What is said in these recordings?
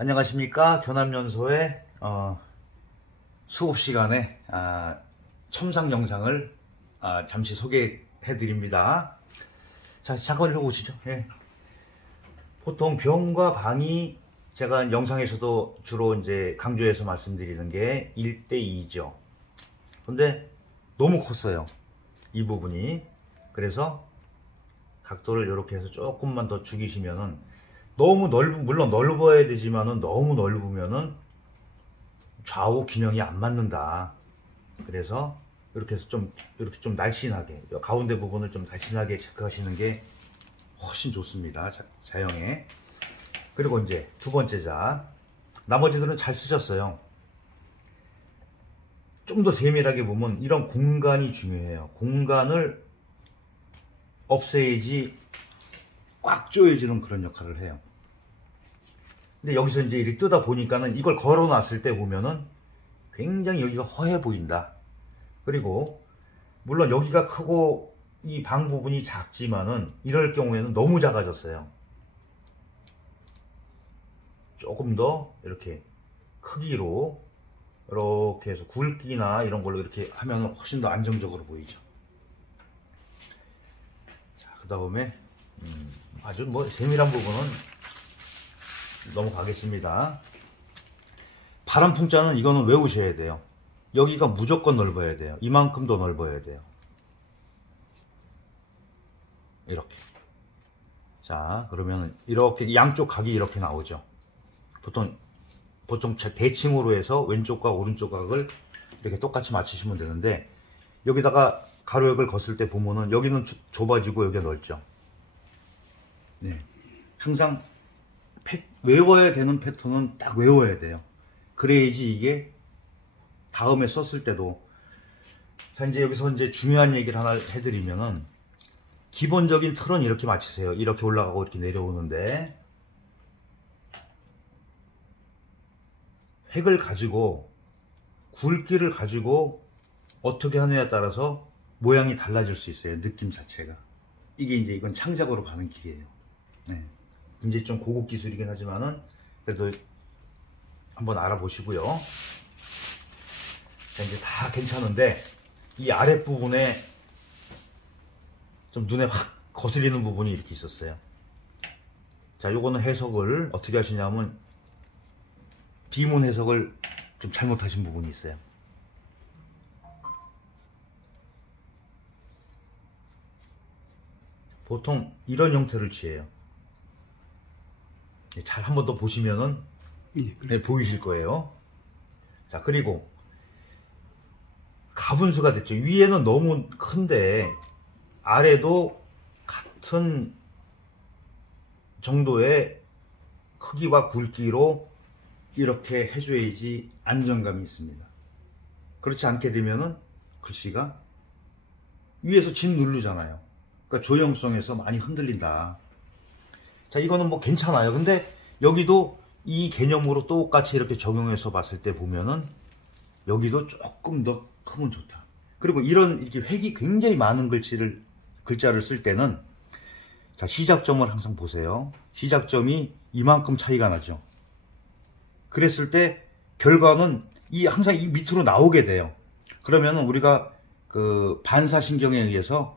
안녕하십니까. 교남연소의 수업 시간에 첨삭 영상을 잠시 소개해 드립니다. 자, 잠깐 읽어보시죠. 예. 보통 병과 방이 제가 영상에서도 주로 이제 강조해서 말씀드리는 게 1대2죠. 근데 너무 컸어요, 이 부분이. 그래서 각도를 이렇게 해서 조금만 더 죽이시면은, 너무 물론 넓어야 되지만은 너무 넓으면은 좌우 균형이 안 맞는다. 그래서 이렇게 해서 이렇게 좀 날씬하게, 가운데 부분을 좀 날씬하게 체크하시는 게 훨씬 좋습니다. 자형에. 그리고 이제 두 번째 자, 나머지들은 잘 쓰셨어요. 좀 더 세밀하게 보면 이런 공간이 중요해요. 공간을 없애야지 꽉 조여지는 그런 역할을 해요. 근데 여기서 이제 이렇게 뜯어 보니까는 이걸 걸어 놨을 때 보면은 굉장히 여기가 허해 보인다. 그리고 물론 여기가 크고 이 방 부분이 작지만은 이럴 경우에는 너무 작아졌어요. 조금 더 이렇게 크기로 이렇게 해서 굵기나 이런 걸로 이렇게 하면 훨씬 더 안정적으로 보이죠. 자, 그 다음에 아주 뭐 세밀한 부분은 넘어가겠습니다. 바람풍자는 이거는 외우셔야 돼요. 여기가 무조건 넓어야 돼요. 이만큼 더 넓어야 돼요. 이렇게. 자, 그러면 이렇게 양쪽 각이 이렇게 나오죠. 보통 대칭으로 해서 왼쪽과 오른쪽 각을 이렇게 똑같이 맞추시면 되는데, 여기다가 가로역을 걷을 때 보면은 여기는 좁아지고 여기가 넓죠. 네. 항상 외워야 되는 패턴은 딱 외워야 돼요. 그래야지 이게 다음에 썼을 때도. 자, 이제 여기서 이제 중요한 얘기를 하나 해드리면은, 기본적인 틀은 이렇게 맞추세요. 이렇게 올라가고 이렇게 내려오는데, 획을 가지고 굵기를 가지고 어떻게 하느냐에 따라서 모양이 달라질 수 있어요. 느낌 자체가. 이건 창작으로 가는 길이에요. 네. 이제 좀 고급 기술이긴 하지만은 그래도 한번 알아보시고요. 자, 이제 다 괜찮은데 이 아랫부분에 좀 눈에 확 거슬리는 부분이 이렇게 있었어요. 자, 요거는 해석을 어떻게 하시냐면, 비문 해석을 좀 잘못하신 부분이 있어요. 보통 이런 형태를 취해요. 잘 한번 더 보시면은 네, 보이실 거예요. 자, 그리고 가분수가 됐죠. 위에는 너무 큰데 아래도 같은 정도의 크기와 굵기로 이렇게 해줘야지 안정감이 있습니다. 그렇지 않게 되면은 글씨가 위에서 진 누르잖아요. 그러니까 조형성에서 많이 흔들린다. 자, 이거는 뭐 괜찮아요. 근데 여기도 이 개념으로 똑같이 이렇게 적용해서 봤을 때 보면은 여기도 조금 더 크면 좋다. 그리고 이렇게 획이 굉장히 많은 글자를 쓸 때는, 자, 시작점을 항상 보세요. 시작점이 이만큼 차이가 나죠. 그랬을 때 결과는 항상 이 밑으로 나오게 돼요. 그러면은 우리가 그 반사신경에 의해서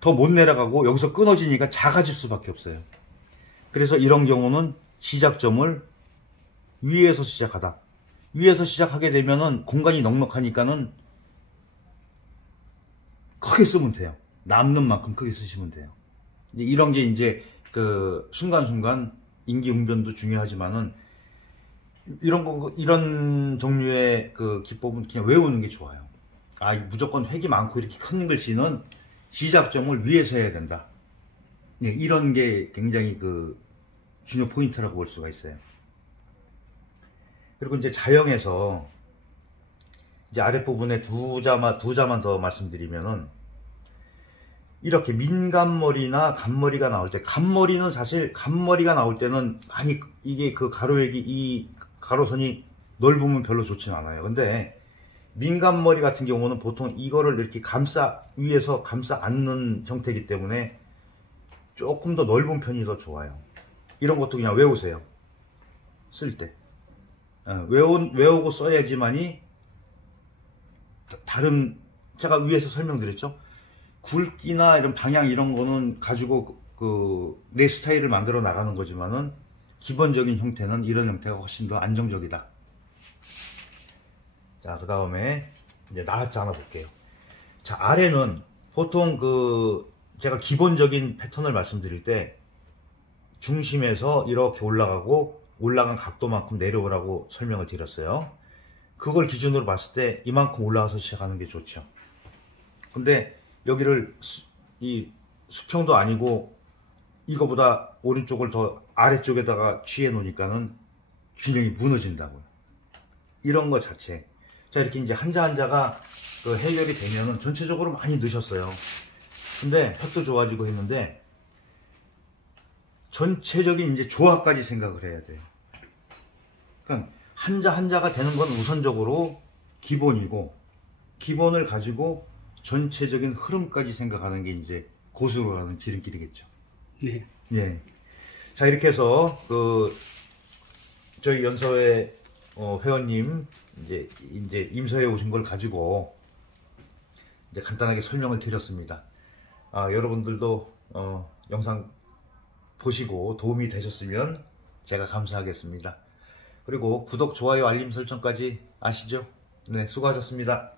더 못 내려가고 여기서 끊어지니까 작아질 수밖에 없어요. 그래서 이런 경우는 시작점을 위에서 시작하다. 위에서 시작하게 되면은 공간이 넉넉하니까는 크게 쓰면 돼요. 남는 만큼 크게 쓰시면 돼요. 이런 게 이제 그 순간순간 인기응변도 중요하지만은 이런 종류의 그 기법은 그냥 외우는 게 좋아요. 무조건 획이 많고 이렇게 큰 글씨는 시작점을 위에서 해야 된다. 네, 이런 게 굉장히 그 중요 포인트라고 볼 수가 있어요. 그리고 이제 자형에서 이제 아랫부분에 두 자만 더 말씀드리면은, 이렇게 민간머리나 간머리가 나올 때, 간머리는 사실 간머리가 나올 때는 많이 이게 그 가로액이 이 가로선이 넓으면 별로 좋진 않아요. 근데 민간머리 같은 경우는 보통 이거를 이렇게 위에서 감싸 안는 형태이기 때문에 조금 더 넓은 편이 더 좋아요. 이런 것도 그냥 외우세요. 쓸 때. 외우고 써야지만이 다른, 제가 위에서 설명드렸죠. 굵기나 이런 방향 이런 거는 가지고 내 스타일을 만들어 나가는 거지만은 기본적인 형태는 이런 형태가 훨씬 더 안정적이다. 자, 그 다음에 이제 나하자 하나 볼게요. 자, 아래는 보통 제가 기본적인 패턴을 말씀드릴 때 중심에서 이렇게 올라가고 올라간 각도만큼 내려오라고 설명을 드렸어요. 그걸 기준으로 봤을 때 이만큼 올라가서 시작하는 게 좋죠. 근데 여기를 이 수평도 아니고 이거보다 오른쪽을 더 아래쪽에다가 취해 놓으니까는 균형이 무너진다고요. 이런 거 자체. 자, 이렇게 이제 한자 한자가 해결이 되면은 전체적으로 많이 늦었어요. 근데 팩도 좋아지고 했는데 전체적인 이제 조합까지 생각을 해야 돼요. 그러니까 한자 한자가 되는 건 우선적으로 기본이고, 기본을 가지고 전체적인 흐름까지 생각하는 게 이제 고수로 가는 지름길이겠죠. 네. 예. 자, 이렇게 해서 저희 연서회 회원님 이제 임서에 오신 걸 가지고 이제 간단하게 설명을 드렸습니다. 여러분들도 영상 보시고 도움이 되셨으면 제가 감사하겠습니다. 그리고 구독, 좋아요, 알림 설정까지 아시죠? 네, 수고하셨습니다.